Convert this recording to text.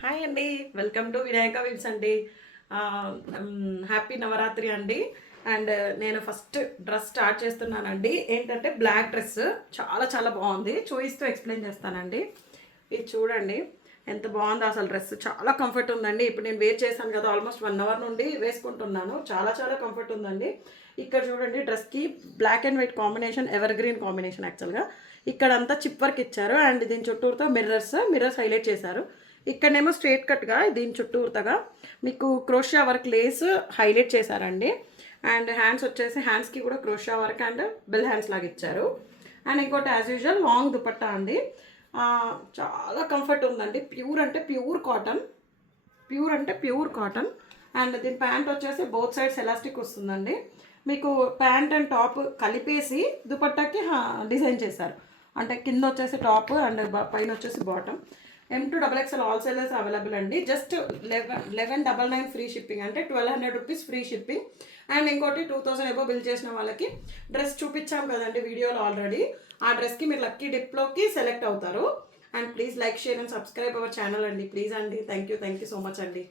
Hi అండి, welcome to Vinayaka wills అండి. Happy Navratri అండి. అండ్ నేను ఫస్ట్ డ్రెస్ స్టార్ట్ చేస్తున్నానండి. ఏంటంటే బ్లాక్ డ్రెస్ చాలా చాలా బాగుంది, చూపిస్తూ ఎక్స్ప్లెయిన్ చేస్తానండి. ఇది చూడండి ఎంత బాగుందో అసలు. డ్రెస్ చాలా కంఫర్ట్ ఉందండి. ఇప్పుడు నేను వేర్ చేశాను కదా, ఆల్మోస్ట్ 1 అవర్ నుండి వేసుకుంటున్నాను. చాలా చాలా కంఫర్ట్ ఉందండి. ఇక్కడ చూడండి, డ్రెస్కి black and white combination, evergreen combination. యాక్చువల్గా ఇక్కడంతా చిప్ వర్క్ ఇచ్చారు అండ్ దీని చుట్టూరుతో మిర్రర్స్ హైలైట్ చేశారు. ఇక్కడనేమో స్ట్రేట్ కట్గా దీని చుట్టూరుతగా మీకు క్రోషియా వర్క్ లేస్ హైలైట్ చేశారండి. అండ్ హ్యాండ్స్ వచ్చేసి హ్యాండ్స్కి కూడా క్రోషియా వర్క్ అండ్ బెల్ హ్యాండ్స్ లాగా ఇచ్చారు. అండ్ ఇంకోటి యాజ్ యూజువల్ లాంగ్ దుపట్టా అండి. చాలా కంఫర్ట్ ఉందండి. ప్యూర్ అంటే ప్యూర్ కాటన్. అండ్ దీని ప్యాంట్ వచ్చేసి బోత్ సైడ్స్ ఎలాస్టిక్ వస్తుందండి. మీకు ప్యాంట్ అండ్ టాప్ కలిపేసి దుపట్టాకి డిజైన్ చేశారు. అంటే కింద వచ్చేసి టాప్ అండ్ పైన వచ్చేసి bottom. M2XXL all sizes available అండి. జస్ట్ 1199 ఫ్రీ షిప్పింగ్, అంటే 1200 రూపీస్ ఫ్రీ షిప్పింగ్. అండ్ ఇంకోటి 2000 ఎబో బిల్ చేసిన వాళ్ళకి డ్రెస్ చూపించాం కదండి వీడియోలో ఆల్రెడీ. ఆ డ్రెస్కి మీరు లక్కీ డిప్లోకి సెలెక్ట్ అవుతారు. And please like, share and subscribe our channel అండి. ప్లీజ్ అండి. థ్యాంక్ యూ సో మచ్ అండి.